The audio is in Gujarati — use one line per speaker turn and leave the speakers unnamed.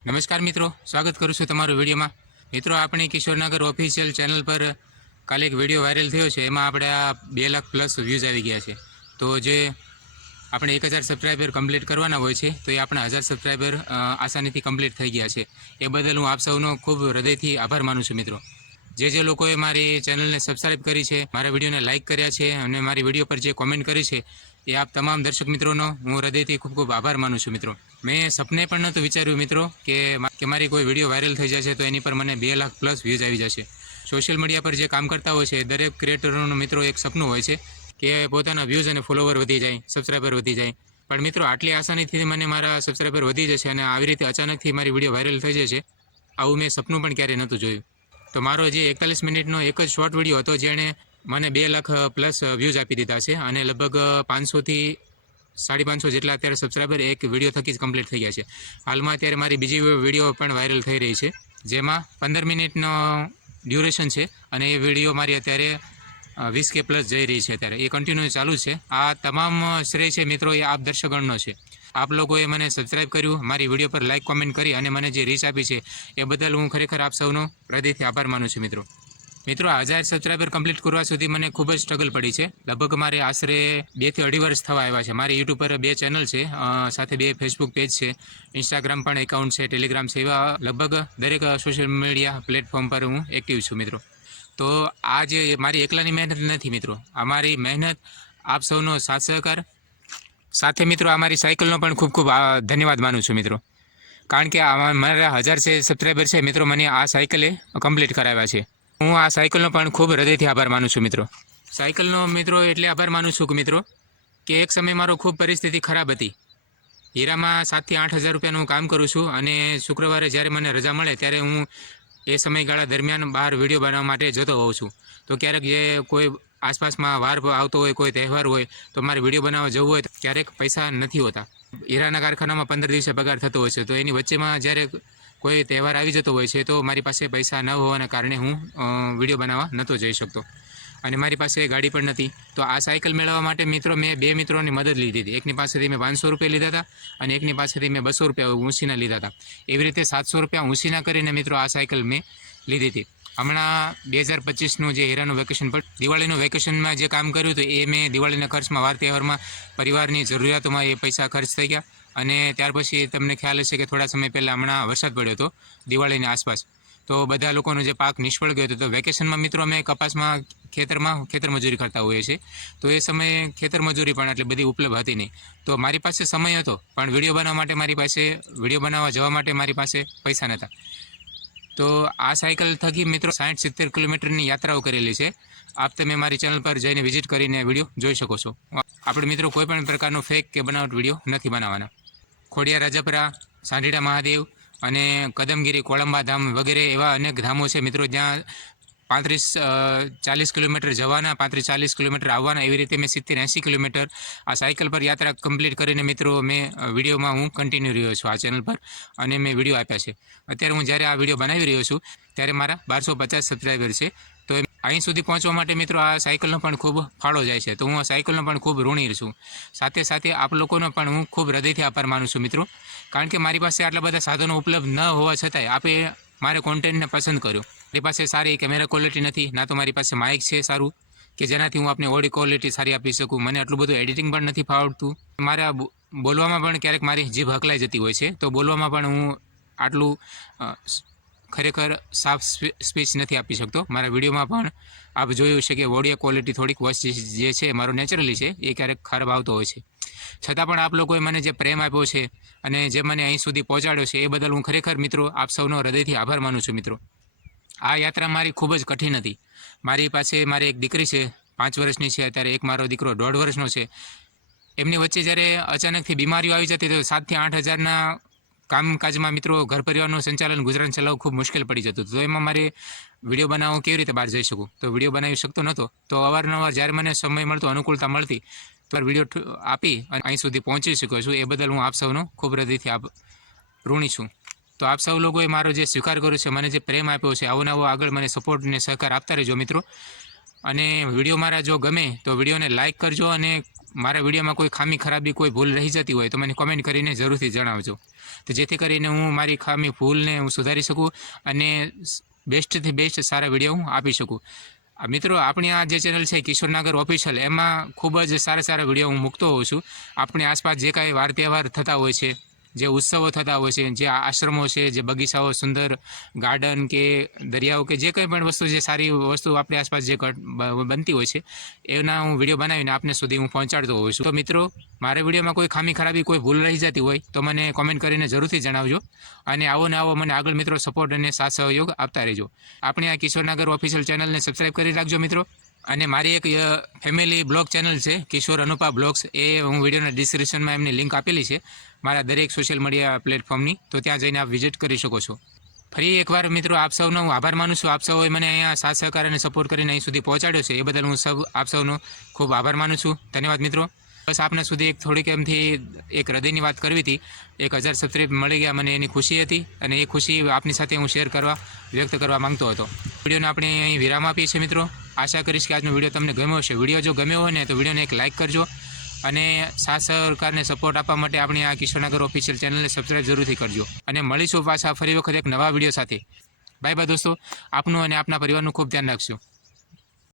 નમસ્કાર મિત્રો, સ્વાગત કરું છું તમારું વિડીયોમાં. મિત્રો, આપણે કિશોરનગર ઓફિશિયલ ચેનલ પર કાલે એક વીડિયો વાયરલ થયો છે. એમાં આપણે આ બે લાખ પ્લસ વ્યૂઝ આવી ગયા છે. તો જે આપણે એક હજાર સબસ્ક્રાઈબર કમ્પ્લીટ કરવાના હોય છે, તો એ આપણા હજાર સબસ્ક્રાઈબર આસાનીથી કમ્પ્લીટ થઈ ગયા છે. એ બદલ હું આપ સૌનો ખૂબ હૃદયથી આભાર માનું છું મિત્રો. જે જે લોકોએ મારી ચેનલને સબસ્ક્રાઈબ કરી છે, મારા વિડીયોને લાઇક કર્યા છે અને મારી વીડિયો પર જે કોમેન્ટ કરી છે, એ આપ તમામ દર્શક મિત્રોનો હું હૃદયથી ખૂબ ખૂબ આભાર માનું છું મિત્રો. મેં સપને પણ નહોતું વિચાર્યું, મિત્રો, કે મારી કોઈ વીડિયો વાયરલ થઈ જશે તો એની પર મને બે લાખ પ્લસ વ્યૂઝ આવી જશે. સોશિયલ મીડિયા પર જે કામ કરતા હોય છે, દરેક ક્રિએટરોનું મિત્રો, એક સપનું હોય છે કે પોતાના વ્યૂઝ અને ફોલોવર વધી જાય સબસ્ક્રાઈબર વધી જાય. પણ મિત્રો, આટલી આસાનીથી મને મારા સબસ્ક્રાઈબર વધી જશે અને આવી રીતે અચાનકથી મારી વીડિયો વાયરલ થઈ જશે, આવું મેં સપનું પણ ક્યારેય નહોતું જોયું. તો મારો જે એકતાલીસ મિનિટનો એક જ શોર્ટ વીડિયો હતો, જેણે મને બે લાખ પ્લસ વ્યૂઝ આપી દીધા છે અને લગભગ પાંચસોથી સાડી પાંચસો જેટલા અત્યારે સબસ્ક્રાઈબર એક વીડિયો થકી જ કમ્પ્લીટ થઈ ગયા છે. હાલમાં અત્યારે મારી બીજી વીડિયો પણ વાયરલ થઈ રહી છે, જેમાં પંદર મિનિટનો ડ્યુરેશન છે અને એ વીડિયો મારી અત્યારે વીસ કે પ્લસ જઈ રહી છે અત્યારે. એ કન્ટિન્યુ ચાલુ છે. આ તમામ શ્રેય છે મિત્રો, એ આપ દર્શકગણનો છે. આપ લોકોએ મને સબસ્ક્રાઇબ કર્યું, મારી વીડિયો પર લાઇક કોમેન્ટ કરી અને મને જે રીચ આપી છે, એ બદલ હું ખરેખર આપ સૌનો હૃદયથી આભાર માનું છું મિત્રો. મિત્રો આ હજાર સબસ્ક્રાઈબર કમ્પ્લીટ કરવા સુધી મને ખૂબ જ સ્ટ્રગલ પડી છે. લગભગ મારે આશરે બેથી અઢી વર્ષ થવા આવ્યા છે. મારી યુટ્યુબ પર બે ચેનલ છે સાથે બે ફેસબુક પેજ છે. ઇન્સ્ટાગ્રામ પણ એકાઉન્ટ છે ટેલિગ્રામ છે, એવા લગભગ દરેક સોશિયલ મીડિયા પ્લેટફોર્મ પર હું એક્ટિવ છું મિત્રો. તો આ જે મારી એકલાની મહેનત નથી મિત્રો. આ મારી મહેનત આપ સૌનો સાથ સહકાર. સાથે મિત્રો, આ મારી સાયકલનો પણ ખૂબ ખૂબ ધન્યવાદ માનું છું મિત્રો. કારણ કે મારા હજાર છે સબસ્ક્રાઈબર છે. મિત્રો, મને આ સાયકલે કમ્પ્લીટ કરાવ્યા છે. હું આ સાયકલનો પણ ખૂબ હૃદયથી આભાર માનું છું, મિત્રો. સાયકલનો, મિત્રો, એટલે આભાર માનું છું, મિત્રો, કે એક સમય મારો ખૂબ પરિસ્થિતિ ખરાબ હતી. હીરામાં સાતથી આઠ હજાર રૂપિયાનું કામ કરું છું અને શુક્રવારે જ્યારે મને રજા મળે ત્યારે હું એ સમયગાળા દરમિયાન બહાર વીડિયો બનાવવા માટે જતો હોઉં છું. તો ક્યારેક જે કોઈ આસપાસમાં વાર આવતો હોય, કોઈ તહેવાર હોય, તો મારે વીડિયો બનાવવા જવું હોય ક્યારેક પૈસા નથી હોતા. હીરાના કારખાનામાં પંદર દિવસે પગાર થતો હોય છે, તો એની વચ્ચેમાં જ્યારે કોઈ તહેવાર આવી જતો હોય છે તો મારી પાસે પૈસા ન હોવાના કારણે હું વીડિયો બનાવવા નહોતો જઈ શકતો. અને મારી પાસે ગાડી પણ નથી તો આ સાયકલ મેળવવા માટે મિત્રો મેં બે મિત્રોની મદદ લીધી હતી. એકની પાસેથી મેં પાંચસો રૂપિયા લીધા હતા અને એકની પાસેથી મેં બસો રૂપિયા ઊંસીના લીધા હતા. એવી રીતે સાતસો રૂપિયા ઊંસીના કરીને મિત્રો આ સાયકલ મેં લીધી હતી. હમણાં બે હજાર પચીસનું જે હીરાનું વેકેશન પર દિવાળીનું વેકેશનમાં જે કામ કર્યું હતું એ મેં દિવાળીના ખર્ચમાં, વાર તહેવારમાં પરિવારની જરૂરિયાતોમાં એ પૈસા ખર્ચ થઈ ગયા. અને ત્યાર પછી તમને ખ્યાલ હશે કે થોડા સમય પહેલાં હમણાં વરસાદ પડ્યો હતો, દિવાળીની આસપાસ. તો બધા લોકોનો જે પાક નિષ્ફળ ગયો હતો, તો વેકેશનમાં મિત્રો અમે કપાસમાં, ખેતરમાં, ખેતર મજૂરી કરતા હોઈએ છીએ. તો એ સમયે ખેતર મજૂરી પણ એટલે બધી ઉપલબ્ધ હતી નહીં. તો મારી પાસે સમય હતો, પણ વીડિયો બનાવવા માટે મારી પાસે, વીડિયો બનાવવા જવા માટે મારી પાસે પૈસા નહોતા. તો આ સાયકલ થકી મિત્રો સાઠ સિત્તેર કિલોમીટરની યાત્રાઓ કરેલી છે. આપ તમે મારી ચેનલ પર જઈને વિઝિટ કરીને વીડિયો જોઈ શકો છો. આપણે મિત્રો કોઈ પણ પ્રકારનો ફેક કે બનાવટ વીડિયો નથી બનાવવાના. ખોડિયા રાજપરા, સાંઢીડા મહાદેવ અને કદમગીરી કોળંબા ધામ વગેરે એવા અનેક ધામો છે. મિત્રો, જ્યાં પાંત્રીસ ચાલીસ કિલોમીટર જવાના, પાંત્રીસ, ચાલીસ કિલોમીટર આવવાના, એવી રીતે મેં સિત્તેર એંસી કિલોમીટર આ સાયકલ પર યાત્રા કમ્પ્લીટ કરીને, મિત્રો, મેં વિડીયોમાં હું કન્ટિન્યુ રહ્યો છું આ ચેનલ પર અને મેં વીડિયો આપ્યા છે. અત્યારે હું જ્યારે આ વીડિયો બનાવી રહ્યો છું, ત્યારે મારા બારસો પચાસ સબસ્ક્રાઈબર છે. અહીં સુધી પહોંચવા માટે મિત્રો આ સાયકલનો પણ ખૂબ ફાળો જાય છે. તો હું આ સાયકલનો પણ ખૂબ ઋણી છું. સાથે સાથે આપ લોકોનો પણ હું ખૂબ હૃદયથી આભાર માનું છું મિત્રો. કારણ કે મારી પાસે આટલા બધા સાધનો ઉપલબ્ધ ન હોવા છતાંય આપે મારે કોન્ટેન્ટને પસંદ કર્યો. મારી પાસે સારી કેમેરા ક્વોલિટી નથી, ના તો મારી પાસે માઇક છે સારું, કે જેનાથી હું આપને ઓડી ક્વોલિટી સારી આપી શકું. મને આટલું બધું એડિટિંગ પણ નથી ફાવડતું. મારા બોલવામાં પણ ક્યારેક મારી જીભ હકલાઈ જતી હોય છે. તો બોલવામાં પણ હું આટલું ખરેખર સાફ સ્પીચ નથી આપી શકતો. મારા વિડીયોમાં પણ આપ જોયું છે કે ઓડિયો ક્વોલિટી થોડીક વોઇસ જે છે મારો નેચરલી છે, એ ક્યારેક ખરાબ આવતો હોય છે. છતાં પણ આપ લોકોએ મને જે પ્રેમ આપ્યો છે અને જે મને અહીં સુધી પહોંચાડ્યો છે, એ બદલ હું ખરેખર મિત્રો આપ સૌનો હૃદયથી આભાર માનું છું મિત્રો. આ યાત્રા મારી ખૂબ જ કઠિન હતી. મારી પાસે, મારી એક દીકરી છે, પાંચ વર્ષની છે, અત્યારે એક મારો દીકરો દોઢ વર્ષનો છે. એમની વચ્ચે જ્યારે અચાનકથી બીમારીઓ આવી જતી તો સાતથી આઠ હજારના કામકાજમાં મિત્રો ઘર પરિવારનું સંચાલન ગુજરાન ચલાવવું ખૂબ મુશ્કેલ પડી જતું તો એમાં મારે વીડિયો બનાવવો કેવી રીતે બહાર જઈ શકું? તો વીડિયો બનાવી શકતો નહોતો. તો અવારનવાર જ્યારે મને સમય મળતો, અનુકૂળતા મળતી તો વીડિયો આપી અને અહીં સુધી પહોંચી શક્યો છું. એ બદલ હું આપ સૌનો ખૂબ હૃદયથી આપ, ઋણી છું. તો આપ સૌ લોકોએ મારો જે સ્વીકાર કર્યો છે, મને જે પ્રેમ આપ્યો છે, આવો નવો આગળ મને સપોર્ટ અને સહકાર આપતા રહેજો મિત્રો. અને વીડિયો મારા જો ગમે, તો વિડીયોને લાઇક કરજો અને મારા વિડીયોમાં કોઈ ખામી, ખરાબી કોઈ ભૂલ રહી જતી હોય તો મને કોમેન્ટ કરીને જરૂરથી જણાવજો. તો જેથી કરીને હું મારી ખામી, ભૂલને હું સુધારી શકું અને બેસ્ટથી બેસ્ટ સારા વીડિયો હું આપી શકું. મિત્રો, આપણી આ જે ચેનલ છે કિશોરનગર ઓફિશિયલ એમાં ખૂબ જ સારા સારા વીડિયો હું મૂકતો હોઉં છું. આપણી આસપાસ જે કાંઈ વાર તહેવાર થતા હોય છે જે ઉત્સવો થતા હોય છે, જે આશ્રમો છે, જે બગીચાઓ, સુંદર ગાર્ડન કે દરિયાઓ કે જે કંઈ પણ વસ્તુ જે સારી વસ્તુ આપણી આસપાસ જે બનતી હોય છે, એના હું વીડિયો બનાવીને આપને સુધી હું પહોંચાડતો હોઉં છું. તો મિત્રો, મારા વિડીયોમાં કોઈ ખામી, ખરાબી, કોઈ ભૂલ રહી જતી હોય, તો મને કોમેન્ટ કરીને જરૂરથી જણાવજો અને આવો ને આવો મને આગળ મિત્રો સપોર્ટ અને સાથ સહયોગ આપતા રહેજો. આપણે આ કિશોરનગર ઓફિશિયલ ચેનલને સબસ્ક્રાઈબ કરી રાખજો મિત્રો. અને મારી એક ફેમિલી બ્લોગ ચેનલ છે, કિશોર અનુપા બ્લોગ્સ એ હું વિડીયોના ડિસ્ક્રિપ્શનમાં એમની લિંક આપેલી છે, મારા દરેક સોશિયલ મીડિયા પ્લેટફોર્મની તો ત્યાં જઈને આપ વિઝિટ કરી શકો છો. ફરી એકવાર મિત્રો આપ સૌનો હું આભાર માનું છું. આપ સૌએ મને અહીંયા સાથ, સહકાર અને સપોર્ટ કરીને અહીં સુધી પહોંચાડ્યો છે. એ બદલ હું સૌ, આપ સૌનો ખૂબ આભાર માનું છું. ધન્યવાદ મિત્રો. બસ આપના સુધી એક થોડીક એમથી એક હૃદયની વાત કરવી હતી. એક હજાર સબસ્ક્રાઈબ મળી ગયા મને એની ખુશી હતી અને એ ખુશી આપની સાથે હું શેર કરવા વ્યક્ત કરવા માંગતો હતો. વિડીયોને આપણે અહીં વિરામ આપીએ છીએ મિત્રો. આશા કરીશ કે આજનો વીડિયો તમને ગમ્યો હશે. વીડિયો જો ગમ્યો હોય ને, તો વિડીયોને એક લાઇક કરજો અને સાથ સરકારને સપોર્ટ આપવા માટે આપણી આ કિશોરનગર ઓફિશિયલ ચેનલને સબસ્ક્રાઈબ જરૂરથી કરજો. અને મળીશું પાછા ફરી વખત એક નવા વીડિયો સાથે. બાય બાય દોસ્તો. આપનું અને આપના પરિવારનું ખૂબ ધ્યાન રાખજો.